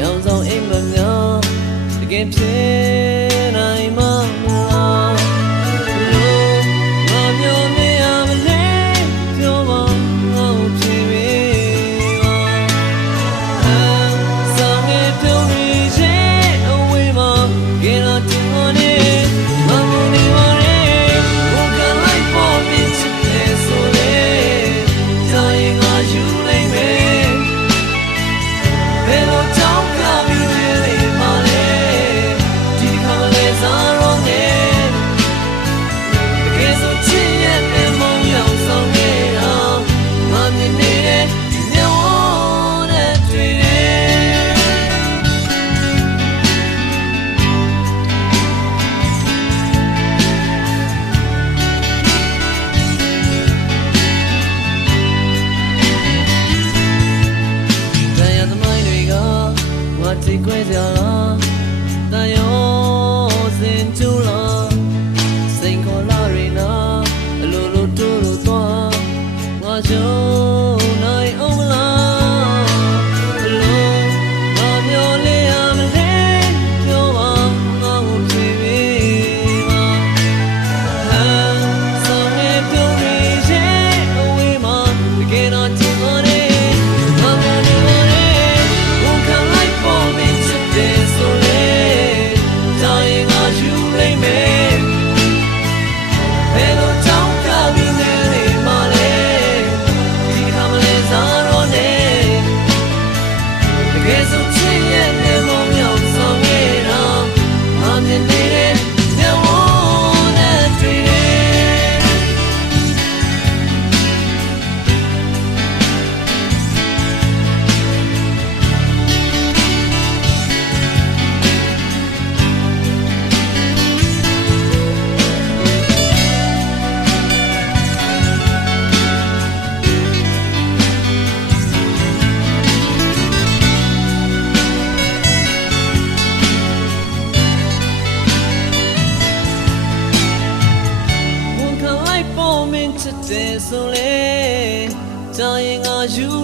ရောင်ဆောင်အိမ်မများတကယ်ဖြစ်နိုင်မှာငါမျိုးမရမလဲပြောပါငါ့ကိုဖြစ်ပြီးပါဆောင်ရပြုံးရရဲ့အဝေးမှာကဲလာတင်မနေမမနေပါနဲ့ဘုကလိုက်ပေါ်ပြီးချစ်တယ်ဆိုလေကြာရင်ငါယူလိုက်မယ်ဘယ်လိုကြောင့်ကပြီးလေပါလေဒီခါလဲစားရောနေတကယ်ဆိုချစ်ရဲ့တဲ့မောင်ရောက်ဆောင်နေတာငါမြင်နေတဲ့ဒီညဝတဲ့တွေ့ဒီကွဲကြလားတန်ရောစင်ကျူလားစိန်ခေါ်လာရင်နာအလိုလိုတိုးလို့သွားငါရှုံးနိုင်အောင်မလားအလိုငါမျောလေးရမလဲပြောပါငါ့ကိုဖြစ်ပြီးပါဆောင်နေပြုံးနေရဲ့အဝေးမှာတကယ်တော့ချစ်သွားတယ်တယ်ဆိုလေကြာရင်ငါယူ